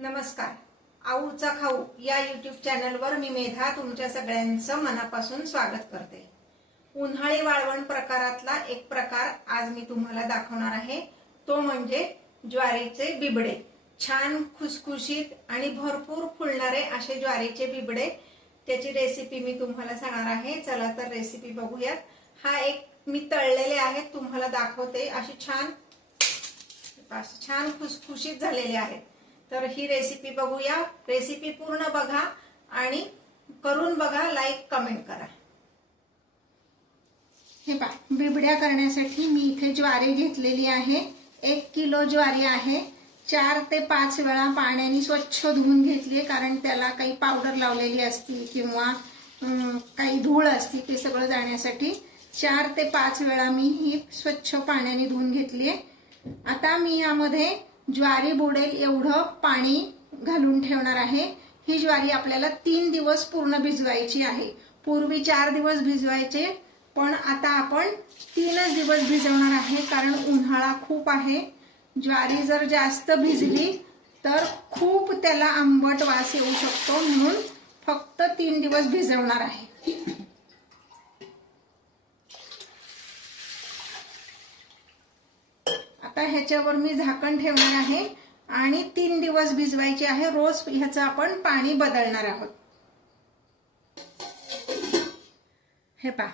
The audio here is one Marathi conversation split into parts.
नमस्कार. आऊचा खाऊ या यूट्यूब चॅनलवर मी मेधा तुमच्या सगळ्यांचं मनापासून स्वागत करते. उन्हाळी वाळवण प्रकारातला एक प्रकार आज मी तुम्हाला दाखवणार आहे. तो म्हणजे ज्वारीचे बिबडे. छान खुसखुशीत आणि भरपूर फुलणारे असे ज्वारीचे बिबडे. त्याची रेसिपी मी तुम्हाला सांगणार आहे. चला तर रेसिपी बघूयात. हा एक मी तळलेले आहेत, तुम्हाला दाखवते. अशी छान खुसखुशीत झालेले आहेत. तर ही रेसिपी बघूया. रेसिपी पूर्ण बघा आणि करून बघा, लाईक कमेंट करा. हे पहा, बिबड्या करण्यासाठी मी इथे ज्वारी घेतलेली आहे. 1 किलो ज्वारी आहे. 4 ते 5 वेळा पाण्याने स्वच्छ धुवून घेतली, कारण त्याला काही पावडर लावलेली असती किंवा काही धूळ असती, ते सगळं जाण्यासाठी 4 ते 5 वेळा मी ही स्वच्छ पाण्याने धुवून घेतली आहे. आता मी यामध्ये ज्वारी बुडेल एवढं पाणी घालून ठेवणार आहे. ही ज्वारी आपल्याला 3 दिवस पूर्ण भिजवायची आहे. पूर्वी 4 दिवस भिजवायचे, पण आता आपण 3च दिवस भिजवणार आहे, कारण उन्हाळा खूप आहे. ज्वारी जर जास्त भिजली तर खूप त्याला आंबट वास येऊ शकतो, म्हणून फक्त 3 दिवस भिजवणार आहे. आता ह्याच्यावर मी झाकण ठेवणार आहे आणि 3 दिवस भिजवायचे आहे. रोज ह्याचं आपण पाणी बदलणार आहोत. हे पहा,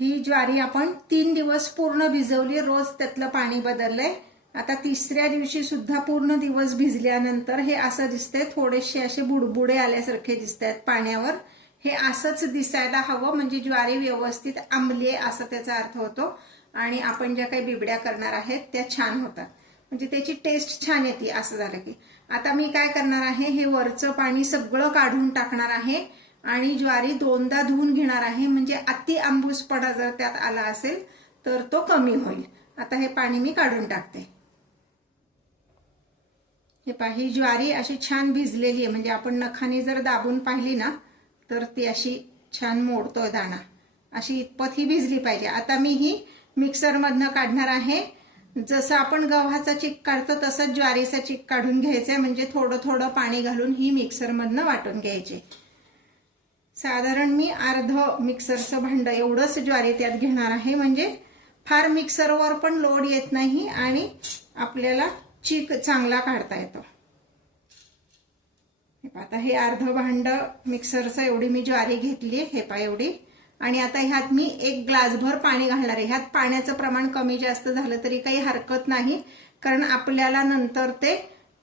ही ज्वारी आपण 3 दिवस पूर्ण भिजवली, रोज त्यातलं पाणी बदललंय. आता 3ऱ्या दिवशी सुद्धा पूर्ण दिवस भिजल्यानंतर हे असं दिसतंय. थोडेसे असे बुडबुडे आल्यासारखे दिसतात पाण्यावर. हे असंच दिसायला हवं, म्हणजे ज्वारी व्यवस्थित आंबली आहे असं त्याचा अर्थ होतो. आणि आपण ज्या काही बिबड्या करणार आहेत त्या छान होतात, म्हणजे त्याची टेस्ट छान येते असं झालं की. आता मी काय करणार आहे, हे वरचं पाणी सगळं काढून टाकणार आहे आणि ज्वारी 2दा धुवून घेणार आहे, म्हणजे अति आंबूसपणा जर त्यात आला असेल तर तो कमी होईल. आता हे पाणी मी काढून टाकते. हे पहा, ही ज्वारी अशी छान भिजलेली आहे, म्हणजे आपण नखाने जर दाबून पाहिली ना तर ती अशी छान मोडतोय दाणा. अशी इतपत ही भिजली पाहिजे. आता मी ही मिक्सर मधनं काढणार आहे. जसं आपण गव्हाचा चीक काढतो तसंच ज्वारीचा चीक काढून घ्यायचा, म्हणजे थोडं थोडं पाणी घालून ही मिक्सर मधनं वाटून घ्यायची. साधारण मी अर्ध मिक्सरचं भांड एवढंच ज्वारी त्यात घेणार आहे, म्हणजे फार मिक्सरवर पण लोड येत नाही आणि आपल्याला चीक चांगला काढता येतो. आता हे अर्ध भांड मिक्सरचं एवढी मी ज्वारी घेतली. हे पहा एवढी. आणि आता ह्यात मी 1 ग्लासभर पाणी घालणार आहे. ह्यात पाण्याचं प्रमाण कमी जास्त झालं तरी काही हरकत नाही, कारण आपल्याला नंतर ते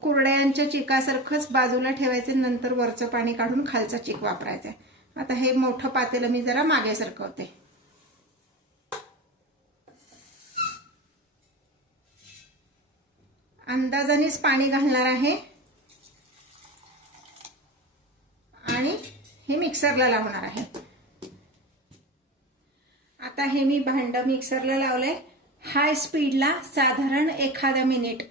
कुरड्यांच्या चिकासारखंच बाजूला ठेवायचे, नंतर वरचं पाणी काढून खालचा चिक वापरायचा. आता हे मोठं पातेलं मी जरा मागे सरकवते. अंदाजानेच पाणी घालणार आहे आणि हे मिक्सरला लावणार आहे. आता हे मी भांड मिक्सरला लावलंय. हाय स्पीडला साधारण 1 मिनिट,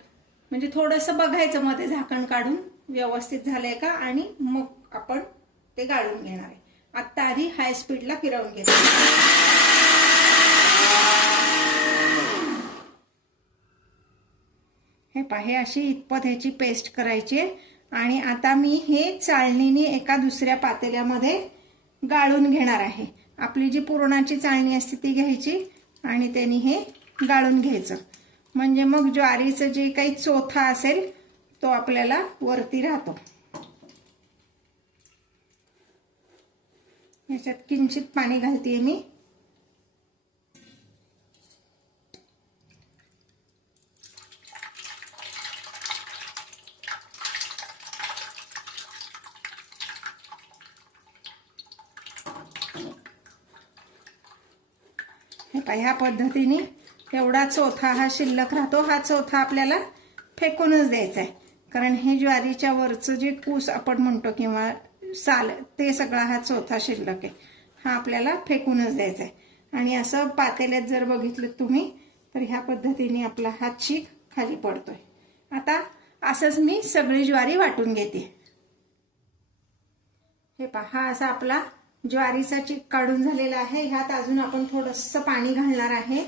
म्हणजे थोडंसं बघायचं मध्ये झाकण काढून व्यवस्थित झालंय का, आणि मग आपण ते गाळून घेणार आहे. आता आधी हाय स्पीडला फिरवून घ्यायचं. हे पहा, हे अशी इतपत ह्याची पेस्ट करायची. आणि आता मी हे चाळणीने एका दुसऱ्या पातेल्यामध्ये गाळून घेणार आहे. आपली जी पुरणाची चाळणी असते ती घ्यायची आणि त्यांनी हे गाळून घ्यायचं, म्हणजे मग ज्वारीचं जे काही चोथा असेल तो आपल्याला वरती राहतो. याच्यात किंचित पाणी घालतेय मी. ह्या पद्धतीने एवढा चोथा हा शिल्लक राहतो. हा चोथा आपल्याला फेकूनच द्यायचा आहे, कारण हे ज्वारीच्या वरचं जे कूस आपण म्हणतो किंवा साल, ते सगळा हा चोथा शिल्लक आहे. हा आपल्याला फेकूनच द्यायचा आहे. आणि असं पातेल्यात जर बघितलं तुम्ही तर ह्या पद्धतीने आपला हा चीक खाली पडतोय. आता असंच मी सगळी ज्वारी वाटून घेते. हे पहा, हा असा आपला ज्वारीचा चीक काढून झालेला आहे. ह्यात अजून आपण थोडंसं पाणी घालणार आहे,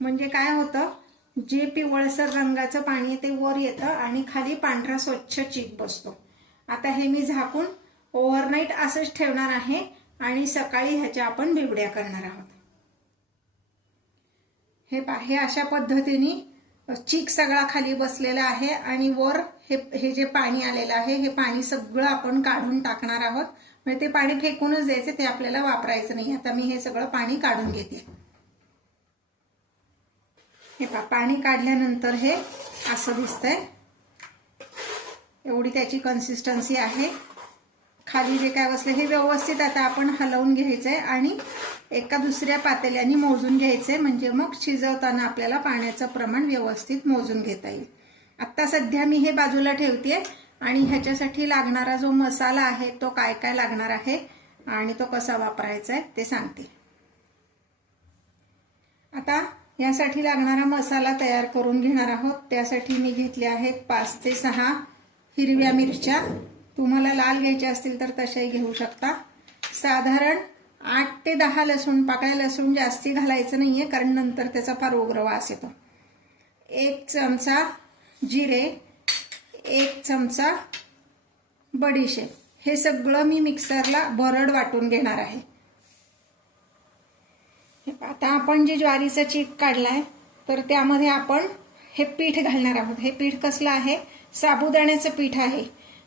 म्हणजे काय होतं, जे पिवळसर रंगाचं पाणी ते वर येतं आणि खाली पांढरा स्वच्छ चीक बसतो. आता हे मी झाकून ओव्हरनाईट असंच ठेवणार आहे आणि सकाळी ह्याच्या आपण बिबड्या करणार आहोत. हे अशा पद्धतीने चीक सगळा खाली बसलेला आहे आणि वर हे जे पाणी आलेलं आहे हे पाणी सगळं आपण काढून टाकणार आहोत. म्हणजे ते पाणी फेकूनच द्यायचं, ते आपल्याला वापरायचं नाही. आता मी हे सगळं पाणी काढून घेते. हे पाणी काढल्यानंतर हे असं दिसतंय. एवढी त्याची कन्सिस्टन्सी आहे. खाली जे काय बसलं हे व्यवस्थित आता आपण हलवून घ्यायचंय आणि एका दुसऱ्या पातेल्याने मोजून घ्यायचंय, म्हणजे मग शिजवताना आपल्याला पाण्याचं प्रमाण व्यवस्थित मोजून घेता येईल. आता सध्या मी हे बाजूला ठेवतेय आणि ह्याच्यासाठी लागणारा जो मसाला आहे तो काय काय लागणार आहे आणि तो कसा वापरायचा आहे ते सांगते. आता यासाठी लागणारा मसाला तयार करून घेणार आहोत. त्यासाठी मी घेतले आहेत 5 ते 6 हिरव्या मिरच्या. तुम्हाला लाल घ्यायच्या असतील तर तशाही घेऊ शकता. साधारण 8 ते 10 लसूण पाकळ्या. लसूण जास्ती घालायचं नाहीये कारण नंतर त्याचा फार उग्र वास येतो. 1 चमचा जिरे, 1 चमचा बडीशेप. हे सगळं मी मिक्सरला भरड वाटून घेणार आहे. आता आपण जे ज्वारीचा चीक काढलाय तर त्यामध्ये आपण हे पीठ घालणार आहोत. हे पीठ कसलं आहे? साबुदाण्याचं पीठ आहे.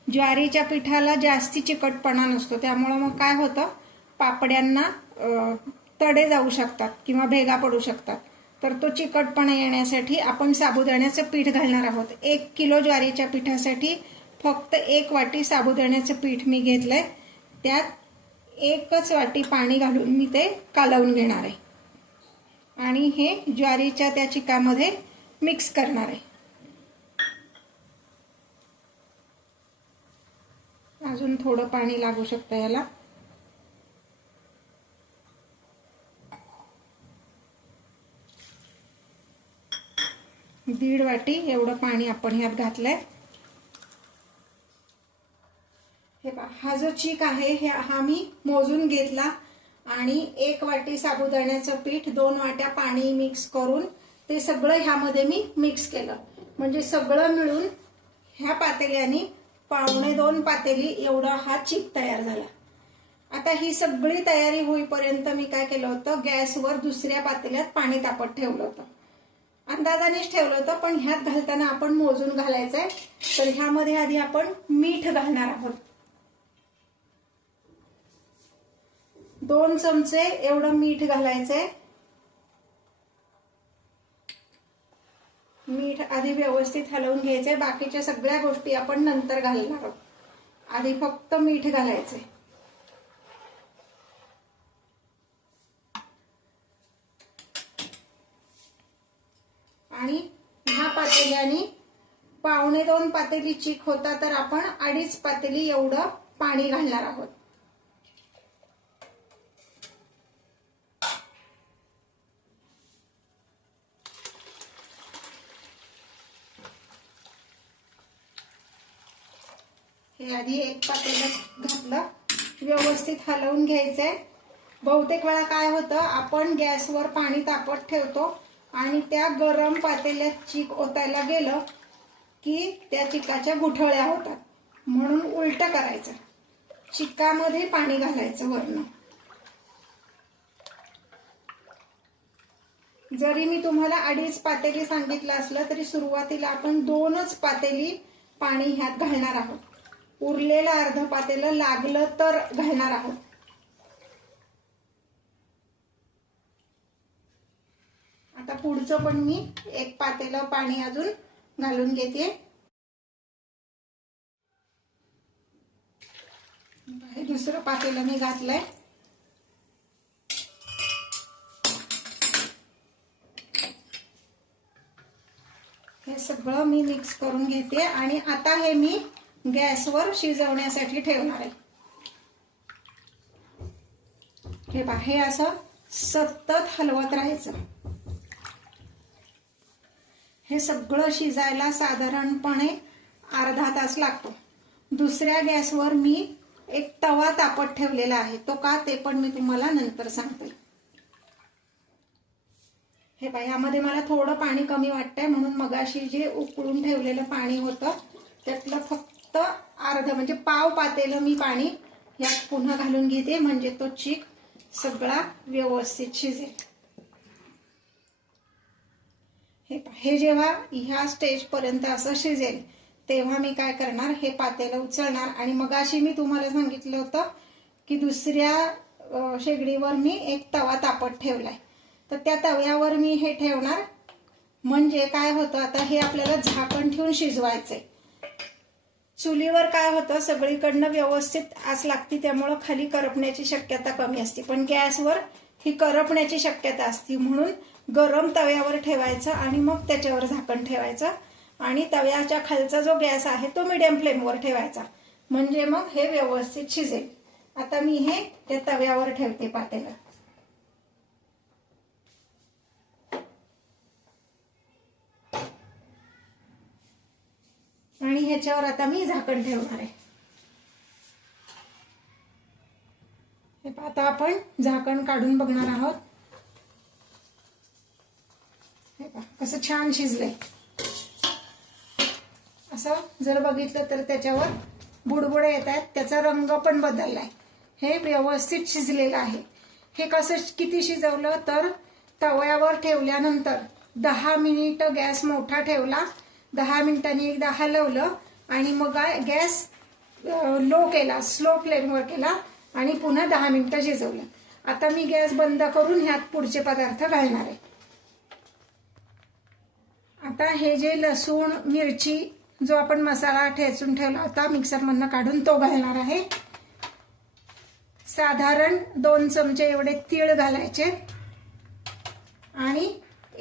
ज्वारीच्या पिठाला जास्ती चिकटपणा नसतो, त्यामुळं मग काय होतं, पापड्यांना तडे जाऊ शकतात किंवा भेगा पडू शकतात. तर तो चिकटपणा येण्यासाठी आपण साबुदाण्याचं पीठ घालणार आहोत. 1 किलो ज्वारीच्या पिठासाठी फक्त 1 वाटी साबुदाण्याचं पीठ मी घेतलंय. त्यात 1च वाटी पाणी घालून मी ते कालवून घेणार आहे आणि हे ज्वारीच्या त्या चिकामध्ये मिक्स करणार आहे. अजून थोडं पाणी लागू शकतं याला. दीड वाटी एवढं पाणी आपण ह्यात घातलंय. हे पहा, हा जो चीक आहे हा मी मोजून घेतला आणि 1 वाटी साबुदाण्याचं पीठ, 2 वाट्या पाणी मिक्स करून ते सगळं ह्यामध्ये मी मिक्स केलं. म्हणजे सगळं मिळून ह्या पातेल्याने 1.25 पातेली एवढा हा चीक तयार झाला. आता ही सगळी तयारी होईपर्यंत मी काय केलं होतं, गॅसवर दुसऱ्या पातेल्यात पाणी तापत ठेवलं होतं. अंदाजानेच ठेवलं होतं, पण ह्यात घालताना आपण मोजून घालायचंय. तर ह्यामध्ये आधी आपण मीठ घालणार आहोत. 2 चमचे एवढं मीठ घालायचंय. मीठ आधी व्यवस्थित हलवून घ्यायचंय. बाकीच्या सगळ्या गोष्टी आपण नंतर घालणार आहोत. आधी फक्त मीठ घालायचंय. आणि ह्या पातेल्याने 1.25 पातेली चीक होता, तर आपण 2.5 पातेली एवढं पाणी घालणार आहोत. हे आधी 1 पातेलं घातलं, व्यवस्थित हलवून घ्यायचंय. बहुतेक वेळा काय होतं, आपण गॅसवर पाणी तापत ठेवतो आणि त्या गरम पातेल्यात चीक ओतायला गेलं की त्या चिकाच्या गुठळ्या होतात. म्हणून उलट करायचं, चिकामध्ये पाणी घालायचं वरनं. जरी मी तुम्हाला 2.5 पातेली सांगितलं असलं तरी सुरुवातीला आपण 2च पातेली पाणी ह्यात घालणार आहोत. उरलेलं अर्ध पातेलं लागलं तर घालणार आहोत. आता पुढचं पण मी 1 पातेलं पाणी अजून घालून घेते. हे दुसरं पातेलं मी घातलंय. हे सगळं मी मिक्स करून घेते आणि आता हे मी गॅसवर शिजवण्यासाठी ठेवणार आहे. हे पहा, हे असं सतत हलवत राहायचं. हे सगळं शिजायला साधारणपणे अर्धा तास लागतो. दुसऱ्या गॅसवर मी एक तवा तापत ठेवलेला आहे. तो का ते पण मी तुम्हाला नंतर सांगते. हे पहा, यामध्ये मला थोडं पाणी कमी वाटतंय म्हणून मगाशी जे उकळून ठेवलेलं पाणी होतं त्यातलं फक्त अर्ध म्हणजे पाव पातेलं मी पाणी यात पुन्हा घालून घेते, म्हणजे तो चीक सगळा व्यवस्थित शिजेल. हे पहा, हे जेव्हा ह्या स्टेज पर्यंत असं शिजेल तेव्हा मी काय करणार, हे पातेलं उचलणार आणि मगाशी मी तुम्हाला सांगितलं होतं की दुसऱ्या शेगडीवर मी एक तवा तापत ठेवलाय, तर त्या तव्यावर मी हे ठेवणार. म्हणजे काय होतं, आता हे आपल्याला झाकण ठेवून शिजवायचंय. चुलीवर काय होतं, सगळीकडनं व्यवस्थित आस लागते त्यामुळं खाली करपण्याची शक्यता कमी असते, पण गॅसवर ही करपण्याची शक्यता असते. म्हणून गरम तव्यावर ठेवायचं आणि मग त्याच्यावर झाकण ठेवायचं आणि तव्याच्या खालचा जो गॅस आहे तो मीडियम फ्लेमवर ठेवायचा, म्हणजे मग हे व्यवस्थित शिजेल. आता मी हे त्या तव्यावर ठेवते पातेलं आणि ह्याच्यावर आता मी झाकण ठेवणार आहे. आता आपण झाकण काढून बघणार आहोत. हे पहा कसं छान शिजलंय. असं जर बघितलं तर त्याच्यावर बुडबुडे येत आहेत, त्याचा रंग पण बदललाय. हे व्यवस्थित शिजलेलं आहे. हे कसं किती शिजवलं तर तव्यावर ठेवल्यानंतर 10 मिनिट गॅस मोठा ठेवला, 10 मिनिटांनी एकदा हलवलं आणि मग गॅस लो केला, स्लो फ्लेमवर केला आणि पुन्हा 10 मिनिटं शिजवलं. आता मी गॅस बंद करून ह्यात पुढचे पदार्थ घालणार आहे. आता हे जे लसूण मिरची जो आपण मसाला ठेचून ठेवला होता मिक्सरमधनं काढून तो घालणार आहे. साधारण 2 चमचे एवढे तीळ घालायचे आणि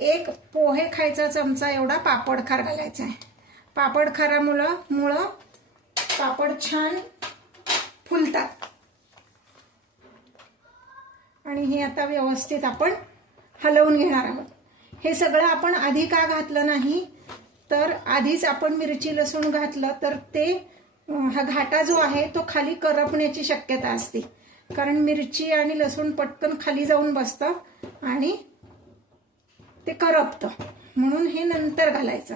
एक पोहे खायचा चमचा एवढा पापड खार घालायचा आहे. पापड खारामुळं पापड छान फुलतात. आणि हे आता व्यवस्थित आपण हलवून घेणार आहोत. हे सगळं आपण आधी का घातलं नाही तर आधीच आपण मिरची लसूण घातलं तर ते हा घाटा जो आहे तो खाली करपण्याची शक्यता असते, कारण मिरची आणि लसूण पटकन खाली जाऊन बसतं आणि ते करपतं, म्हणून हे नंतर घालायचं.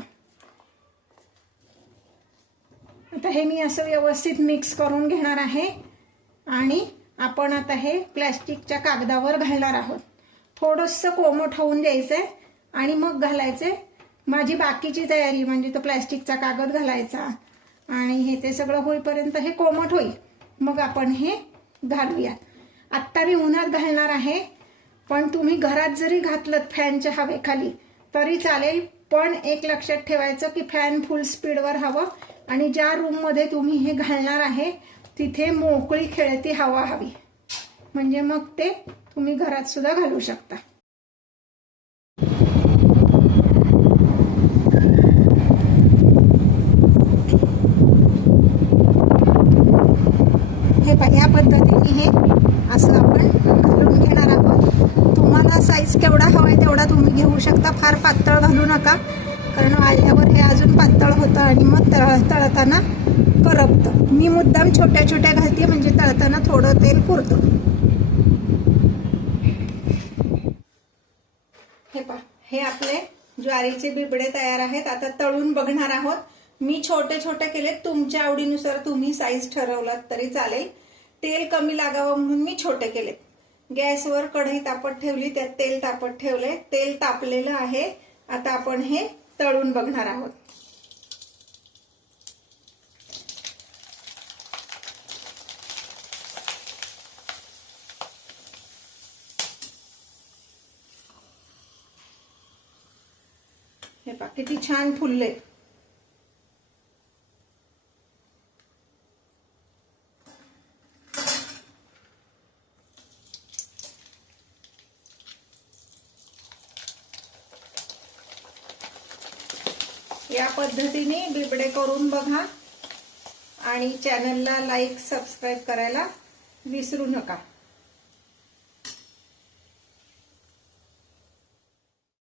आता हे मी असं व्यवस्थित मिक्स करून घेणार आहे आणि आपण आता हे प्लॅस्टिकच्या कागदावर घालणार आहोत. थोडंसं कोमट होऊन द्यायचंय आणि मग घालायचंय. माझी बाकीची तयारी म्हणजे तो प्लॅस्टिकचा कागद घालायचा आणि हे ते सगळं होईपर्यंत हे कोमट होईल, मग आपण हे घालूयात. आत्ता मी उन्हात घालणार आहे, पण तुम्ही घरात जरी घातलं फॅनच्या हवेखाली तरी चालेल. पण एक लक्षात ठेवायचं की फॅन फुल स्पीडवर हवं आणि ज्या रूममध्ये तुम्ही हे घालणार आहे तिथे मोकळी खेळती हवा हवी, म्हणजे मग ते तुम्ही घरात सुद्धा घालू शकता. हे पहा, या पद्धतीने हे असं आपण घालून घेणार आहोत. तुम्हाला साईज केवढा हवाय तेवढा तुम्ही घेऊ शकता. फार पातळ घालू नका, कारण वाळल्यावर हे अजून पातळ होतं आणि मग तळताना करपतं. मी मुद्दाम छोट्या छोट्या घालते म्हणजे तळताना थोडं तेल पुरतं. हे पहा, हे आपले ज्वारीचे बिबडे तयार आहेत. आता तळून बघणार आहोत. मी छोटे छोटे केले, तुमच्या आवडीनुसार तुम्ही साईज ठरवलात तरी चालेल. तेल कमी लागावं म्हणून मी छोटे केले. गॅसवर कढई तापत ठेवली, त्यात तेल तापत ठेवले. तेल तापलेलं आहे. आता आपण हे तळून बघणार आहोत. हे पहा किती छान फुलले. या पद्धतीने बिबडे करून बघा आणि चॅनलला लाईक सबस्क्राईब करायला विसरू नका.